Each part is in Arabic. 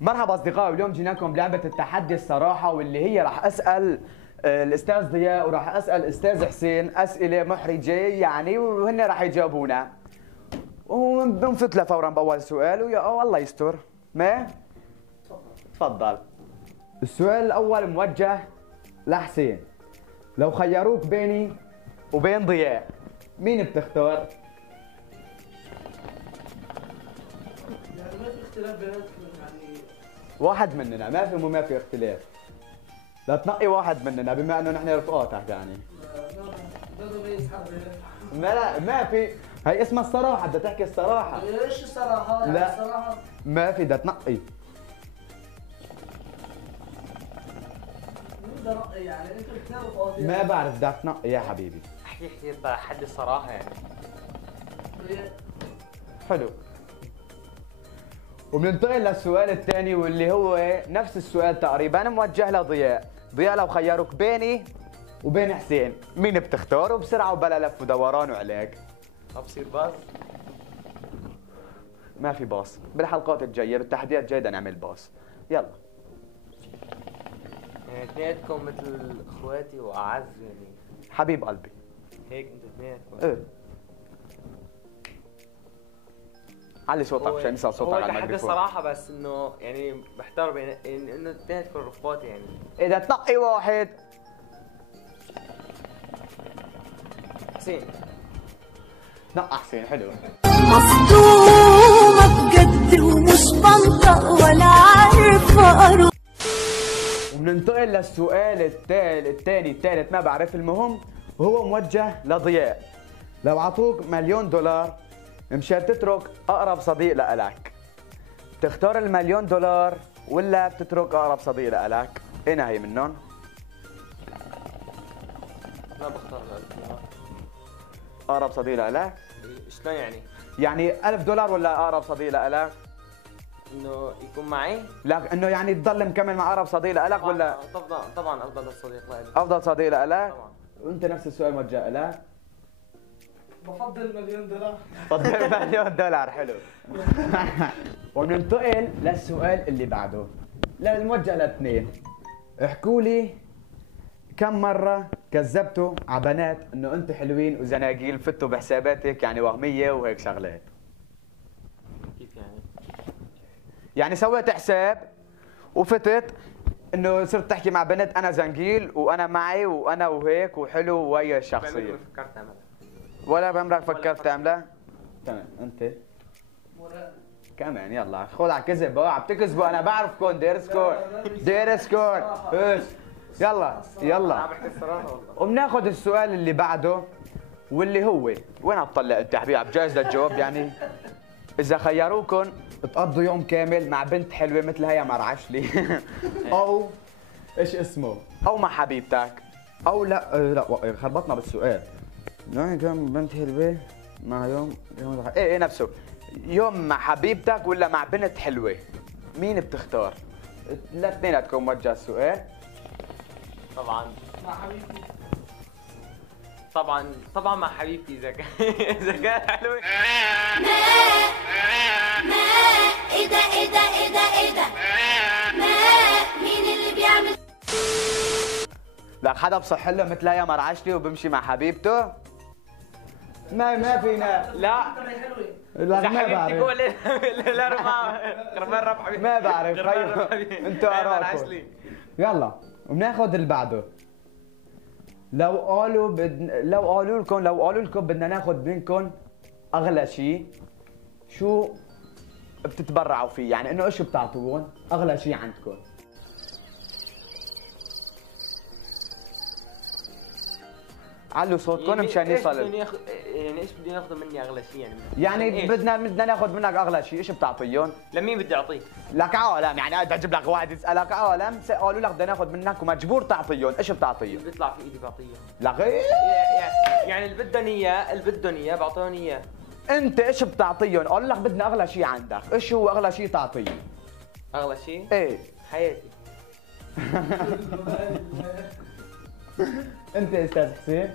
مرحبا اصدقائي، اليوم جينا لكم بلعبه التحدي الصراحه، واللي هي راح اسال الاستاذ ضياء وراح اسال الاستاذ حسين اسئله محرجه يعني، وهن راح يجاوبونا وبنفوت فورا باول سؤال ويا الله يستر. ما تفضل. السؤال الاول موجه لحسين. لو خيروك بيني وبين ضياء مين بتختار؟ يعني ما في اختلاف بيناتكم يعني. واحد مننا ما في اختلاف. لا تنقي واحد مننا بما انه نحن رفقاتك يعني. ما في، هي اسمها الصراحة، بدها تحكي الصراحة. ايش الصراحة؟ يعني لا الصراحة ما في، بدها تنقي. مين بدي انقي يعني؟ انتوا الاثنين رفقاتي. ما بعرف، بدك تنقي يا حبيبي. احكي حد الصراحة يعني. حلو. وبننتقل للسؤال الثاني واللي هو نفس السؤال تقريبا موجه لضياء. ضياء، لو خيروك بيني وبين حسين مين بتختار؟ وبسرعة وبلا لف ودوران وعلاق. ما بصير باص؟ ما في باص، بالحلقات الجاية بالتحديات الجاية بدنا نعمل باص. يلا. يعني اثنيناتكم مثل اخواتي واعز يعني. حبيب قلبي. هيك انتوا اثنيناتكم. ايه. علي صوتك مشان يصير صوتك على هو الميكروفون. حد الصراحة، بس انه يعني محتار بين انه اثنيناتكم رفقاتي يعني. إذا تنقي واحد. حسين. نقى حسين. حلو. مصدومة بجد ومش بنطق ولا عارفة أروح. وبننتقل للسؤال الثالث ما بعرف، المهم وهو موجه لضياء. لو عطوك $1,000,000 مشان تترك أقرب صديق لإلك، تختار $1,000,000 ولا بتترك أقرب صديق لإلك؟ أين هي منهم؟ لا بختار أقرب صديق لإلك؟ شلون يعني؟ يعني $1,000 ولا أقرب صديق لإلك؟ انه يكون معي؟ لا إنه يعني تضل مكمل مع أقرب صديق لإلك ولا طبعا افضل الصديق لإلي. أفضل صديق لإلك؟ طبعا. وأنت نفس السؤال موجه لك؟ بفضل $1,000,000. تفضل $1,000,000. حلو. وننتقل للسؤال اللي بعده الموجه لاثنين. احكوا لي كم مرة كذبتوا على بنات انه انتم حلوين وزناقيل فتوا بحساباتك يعني وهمية وهيك شغلات؟ كيف يعني؟ يعني سويت حساب وفتت انه صرت تحكي مع بنت انا زنقيل وانا معي وانا وهيك وحلو وهي شخصية. فكرت اعملها. ولا بعمرك فكرت تعملها؟ تمام. انت؟ كمان يلا خذ على كذب بقى، عم تكذبوا، انا بعرفكم. ديرسكم ايش؟ يلا انا بحكي الصراحة والله. وبناخذ السؤال اللي بعده واللي هو وين عم تطلع انت حبيبي؟ عم جاهز للجواب يعني؟ اذا خيروكم تقضوا يوم كامل مع بنت حلوه مثل هيا مرعشلي او ايش اسمه، او مع حبيبتك، او لا خربطنا بالسؤال. يوم بنت حلوه مع يوم ايه نفسه، يوم مع حبيبتك ولا مع بنت حلوه، مين بتختار؟ لاثنيناتكم موجه السؤال. طبعا مع حبيبتي. طبعا مع حبيبتي اذا كان اذا كان حلوة. ما ايه ده ما مين اللي بيعمل؟ لك حدا بصح له مثل هيا مرعشلي وبمشي مع حبيبته؟ ما فينا. لا لا ما بعرف. تقول لا رمى ربح ما بعرف. انتوا اراكم. يلا وبناخذ اللي بعده. لو قالوا لكم بدنا ناخذ منكم اغلى شيء، شو بتتبرعوا فيه؟ يعني انه ايش بتعطوهم اغلى شيء عندكم؟ علوا صوتكم مشان يصل. يعني ايش بدي ياخذوا مني اغلى شيء يعني بدنا ناخذ منك اغلى شيء، ايش بتعطيهم؟ لمين بدي اعطيه؟ لك عالم يعني بدي اجيب لك واحد يسالك عالم قالوا لك بدنا ناخذ منك ومجبور تعطيهم، ايش بتعطيه؟ بيطلع في ايدي بعطيه. لك إيه؟ يعني اللي بدهم اياه بعطيهم اياه. انت ايش بتعطيهم؟ قالوا لك بدنا اغلى شيء عندك، ايش هو اغلى شيء تعطيه؟ اغلى شيء؟ ايه حياتي. انت استاذ حسين؟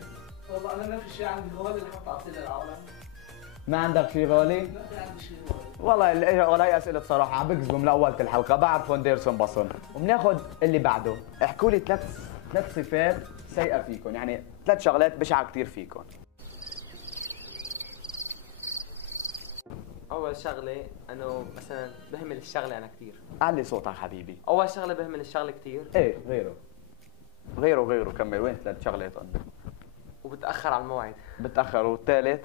والله انا نفس الشيء عندي، هو اللي حط اعطيه للعالم. يعني ايش بدي ناخذ مني اغلى شيء؟ يعني يعني ايش بدي ناخذ منك؟ لا كعالم ما عندك شيء غالي؟ ما في عندي شيء. والله هاي اسئله صراحه عم بكذبوا من اول الحلقه، بعرفهم ديرسون بصن. وبناخذ اللي بعده، احكوا لي ثلاث صفات سيئه فيكم، يعني 3 شغلات بشعه كثير فيكم. اول شغله انه مثلا بهمل الشغله انا كثير. علي صوتك حبيبي. اول شغله بهمل الشغله كثير. ايه غيره كمل. وين 3 شغلات قلنا؟ وبتاخر على الموعد. بتاخر. والثالث؟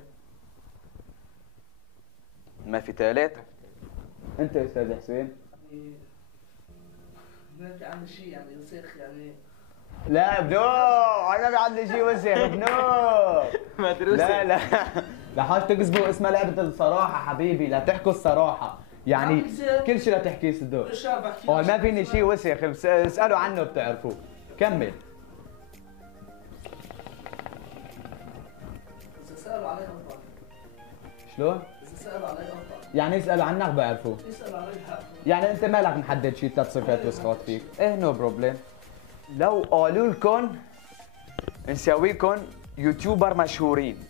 ما في ثالث؟ انت يا استاذ حسين؟ يعني ما في عندي شيء يعني وسخ يعني. لا بنو، انا ما عندي شيء وسخ بنو. مدروسه. لا لا حاج تكذبوا، اسمها لعبة الصراحة حبيبي، لا تحكوا الصراحة، يعني كل شيء لا تحكيه صدق. كل شيء بحكي. ما فيني شيء وسخ، اسألوا عنه بتعرفوه. كمل. إذا سألوا علي أنطق. شلون؟ إذا سألوا علي أنطق. يعني يسألوا عنك بعرفوه. يسألوا علي حق. يعني انت مالك محدد شيء 3 صفات وسخات فيك؟ ايه نو بروبليم. لو قالوا لكم نسويكم يوتيوبر مشهورين،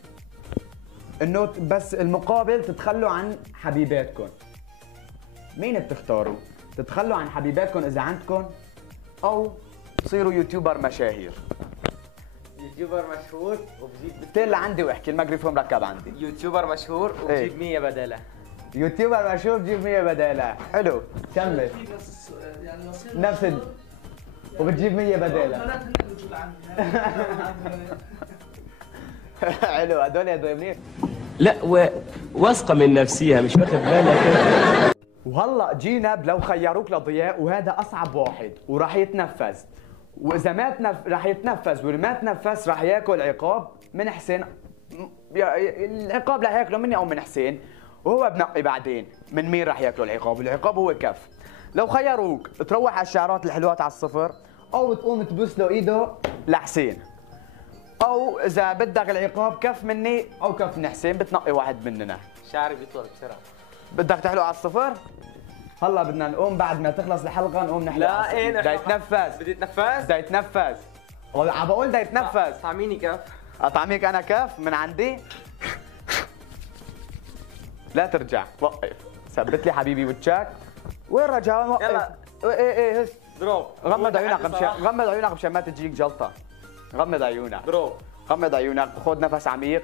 انه بس المقابل تتخلوا عن حبيباتكم، مين بتختاروا؟ تتخلوا عن حبيباتكم اذا عندكم، او تصيروا يوتيوبر مشاهير؟ يوتيوبر مشهور وبجيب تل عندي واحكي، الميكروفون مركب عندي. يوتيوبر مشهور وبجيب 100 بداله. يوتيوبر مشهور بجيب 100 بدالة. حلو كمل. في نفس السؤال يعني يصير نفس مشهور، وبتجيب 100 بدالة. البنات هن اللي بيجوا لعندي. حلو، هدول منيح. لا واثقه من نفسيها مش واخد بالك. وهلا جينا لو خيروك لضياء، وهذا اصعب واحد وراح يتنفذ، واذا ما راح يتنفذ، واللي ما تنفذ راح ياكل عقاب من حسين. العقاب راح ياكله مني او من حسين، وهو بنقي بعدين من مين راح ياكله العقاب. العقاب هو كف. لو خيروك تروح على الشعرات الحلوات على الصفر، او تقوم تبوس له ايده لحسين، او اذا بدك العقاب كف مني او كف من حسين، بتنقي واحد مننا. شعري بيطلع بسرعه. بدك تحلق على الصفر؟ هلا بدنا نقوم بعد ما تخلص الحلقه نقوم نحلق. لا ايه بده يتنفس. بدي اتنفس؟ بده يتنفس. عم بقول بده يتنفس. طعميني كف. اطعميك انا كف من عندي؟ لا ترجع، وقف. ثبت لي حبيبي وجهك. وين رجع؟ وقف. يلا. ايه هس. دروب. غمض عيونك غمض عيونك مشان ما تجيك جلطه. غمض عيونك. دروب. غمض عيونك وخذ نفس عميق.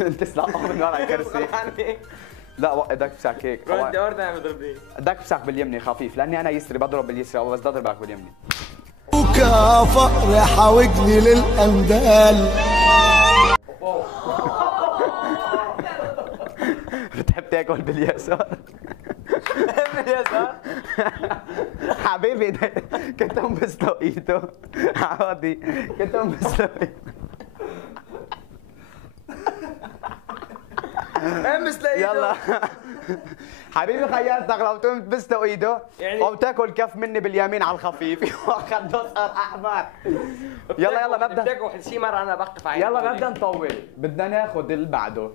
انت تسلقه من ورا الكرسي. لا وقف، بدك تمسك هيك. رد ورد عم يضربني. بدك تمسك باليمني خفيف، لاني انا يسري بضرب باليسري، بس بضربك باليمني. فقر حاوجني للاندال. بتحب تاكل باليسار؟ باليسار؟ حبيبي كنت انبس له ايده عادي، كنت انبس له امس لايده. يلا حبيبي خيرتك، لو تقوم تبس له ايده يعني او تاكل كف مني باليمين على الخفيف. واخد صار احمر. يلا نبدا. بدك واحد شي مره انا بقف عيني. يلا نبدا نطول، بدنا ناخذ اللي بعده.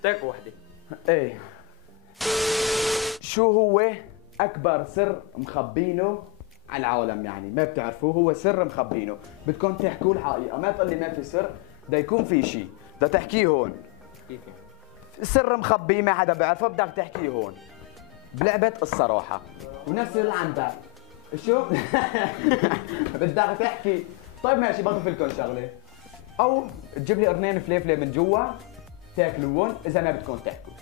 بدك وحده. ايه، شو هو اكبر سر مخبينه على العالم؟ يعني ما بتعرفوه، هو سر مخبينه، بدكم تحكوا الحقيقه، ما تقول لي ما في سر، بده يكون في شيء، بدك تحكيه هون. كيف؟ سر مخبي ما حدا بيعرفه، بدك تحكيه هون بلعبه الصراحه. ونفس اللي عندك شو بدك تحكي. طيب ماشي، بضيف لكم شغله، او تجيب لي قرنين فليفله من جوا تاكلوهم اذا ما بدكم تحكوا.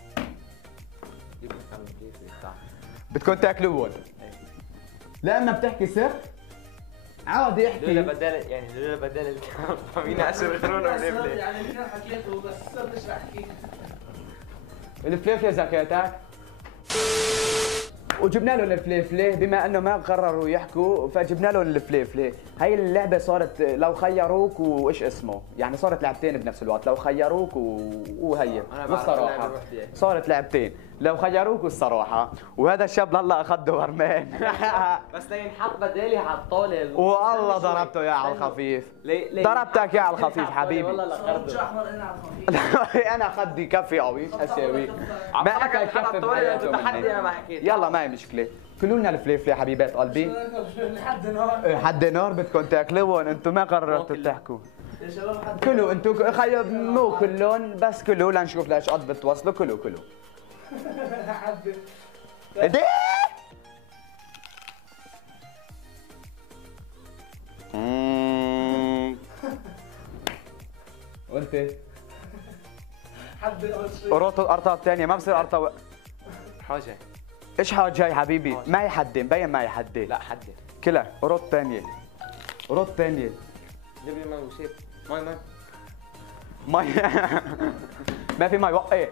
بدكم تاكلوهم. لا اما بتحكي سر عادي احكي. لولا بدال يعني لولا بدال طعميني 10 قرون ولا يعني اللي كان حكيته بس مش رح احكي. الفليفله زكاتك. وجبنا لهم الفليفله، بما انه ما قرروا يحكوا فجبنا لهم الفليفله. هي اللعبه صارت لو خيروك وايش اسمه، يعني صارت لعبتين بنفس الوقت، لو خيروك وهي والصراحه صارت لعبتين، لو خيروك والصراحه. وهذا الشاب هلا اخذ ورمان. بس لينحط بدالي على الطاوله. والله ضربته اياه على الخفيف. ضربتك اياه على الخفيف حبيبي. والله لا صار احمر انا على الخفيف. انا خدي كفي قوي، ايش اسوي؟ ما اكل كفي بحياته تحدي انا ما مني. حكيت. يلا ما هي مشكله، كلوا لنا الفليفله حبيبات قلبي. لحد نهار. حد نار بدكم تاكلوهم، انتم ما قررتوا تحكوا. يا شباب حد كلوا انتوا مو كلهم بس كلوا لنشوف لايش قد بتوصلوا كلوا حد ايدي وانت حد اول شيء قرطوا القرطه الثانيه ما بصير قرطه حاجة. ايش حاجه يا حبيبي ما يحدي مبين ما يحدي لا حدد. كلها قرط ثانيه قرط ثانيه جيب لي مي وسيب. مي. مي ما في مي وقع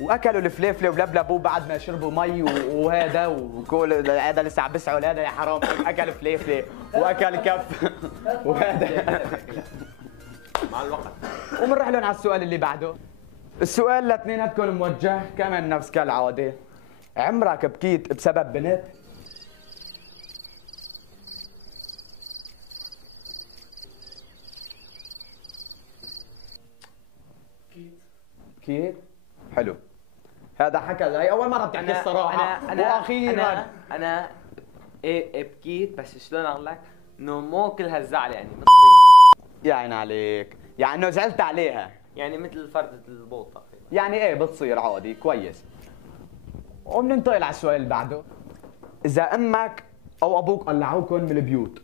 واكلوا الفليفله ولبلبوا بعد ما شربوا مي وهذا وكل هذا لسه عم بسعوا هذا يا حرام اكل فليفله واكل كف وهذا مع الوقت. وبنروح لهم على السؤال اللي بعده. السؤال لاثنيناتكم موجه كمان نفس كالعاده. عمرك بكيت بسبب بنت؟ بكيت؟ حلو. هذا حكى هي اول مره بتحكي الصراحه واخيرا انا ايه بكيت بس شلون اقول لك؟ انه مو كل هالزعل يعني من يا عين عليك، يعني انه زعلت عليها، يعني مثل فردة البوط تقريبا. يعني ايه بتصير عادي كويس. وبننتقل على السؤال اللي بعده. اذا امك او ابوك قلعوكم من البيوت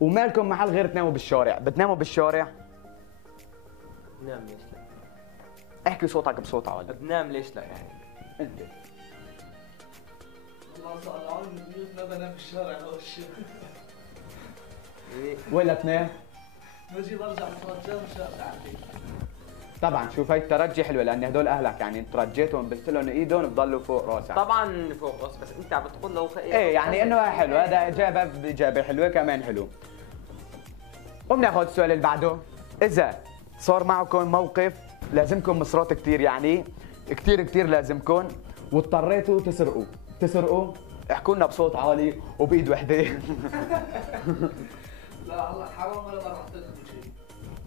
ومالكم محل غير تناموا بالشارع، بتناموا بالشارع؟ بنام ليش لا؟ احكي صوتك بصوت عالي. بنام ليش لا يعني؟ انت والله طلعوني من البيوت ما بنام في الشارع اول شيء. ولا تنام؟ بجي برجع بترجى مش عندي. طبعا شوف هي الترجي حلوه لان هدول اهلك يعني انت رجيتهم بلت لهم ايدهم بضلوا فوق راسك. طبعا فوق راس بس انت عم بتقول لو ايه يعني انه حلو، هذا اجابه حلوه كمان حلو. وبناخذ السؤال اللي بعده. اذا صار معكم موقف لازمكم مصروت كثير يعني كثير لازمكم واضطريتوا تسرقوا احكوا لنا بصوت عالي وبايد وحده. لا الله حرام ولا ما رح تاخذ شيء.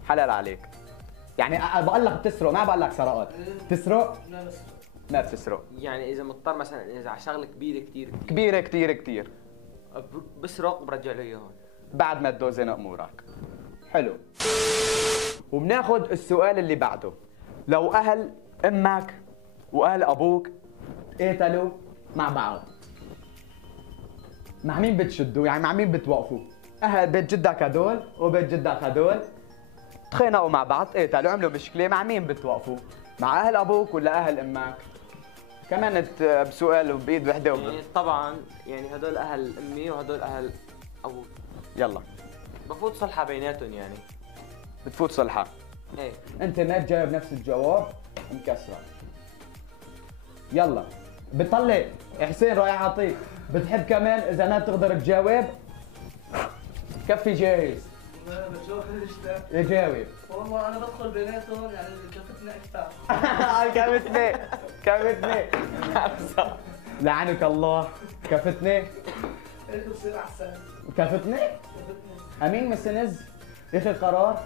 حلال عليك. يعني بقول لك بتسرق ما بقول لك سرقت. تسرق؟ لا بس ما بتسرق. يعني اذا مضطر مثلا اذا على شغله كبيره كثير بسرق وبرجع له اياهم بعد ما توزن امورك. حلو. وبناخذ السؤال اللي بعده. لو اهل امك واهل ابوك قاتلوا مع بعض مع مين بتشدوا؟ يعني مع مين بتوقفوا؟ اهل بيت جدك هدول وبيت جدك هدول تخانقوا مع بعض قاتلوا عملوا مشكله، مع مين بتوقفوا؟ مع اهل ابوك ولا اهل امك؟ كمان بسؤال وبايد وحده يعني طبعا يعني هدول اهل امي وهدول اهل ابوي. يلا بفوت صلحه بيناتهم يعني. بتفوت صلحه. ايه انت ما تجاوب نفس الجواب مكسره. يلا بطلع حسين رايح اعطيك. بتحب كمان اذا ما تقدر تجاوب كفي جاهز. لا بشوف ليش يجاوب. والله انا بدخل بيناتهم يعني كفتني اكثر. كفتني لعنك الله. كفتني هيك بصير احسن. كفتني امين مسنز اخر قرار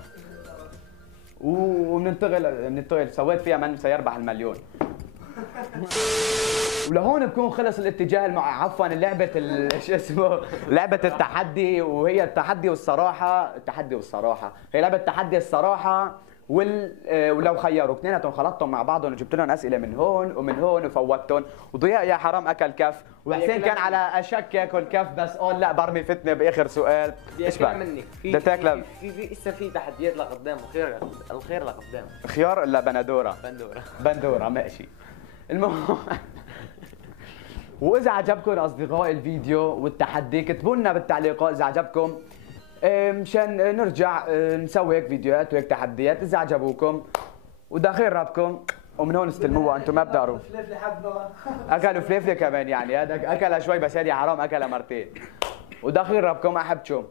وبننتقل سويت فيها من سيربح المليون. ولهون بكون خلص الاتجاه عفوا لعبه شو اسمه لعبه التحدي، وهي التحدي والصراحه هي لعبه تحدي الصراحه ولو خيروا اثنيناتهم خلطتهم مع بعضهم وجبت لهم اسئله من هون ومن هون وفوتهم، وضياء يا حرام اكل كف وحسين كان على اشك ياكل كف بس قال لا برمي فتنه باخر سؤال. ايش بقى منك بدك تاكل في لسه في تحديات لقدام الخير لقدام. خيار ولا بندوره؟ بندوره ماشي. المهم واذا عجبكم اصدقائي الفيديو والتحدي كتبوا لنا بالتعليقات اذا عجبكم مشان نرجع نسوي هيك فيديوهات وهيك تحديات اذا عجبوكم وداخل ربكم ومن هون استلموها انتم ما بتعرفوا. فليفله حد نوع. اكلوا فليفله كمان يعني هذا اكلها شوي بس هذه حرام اكلها مرتين وداخل ربكم احبكم.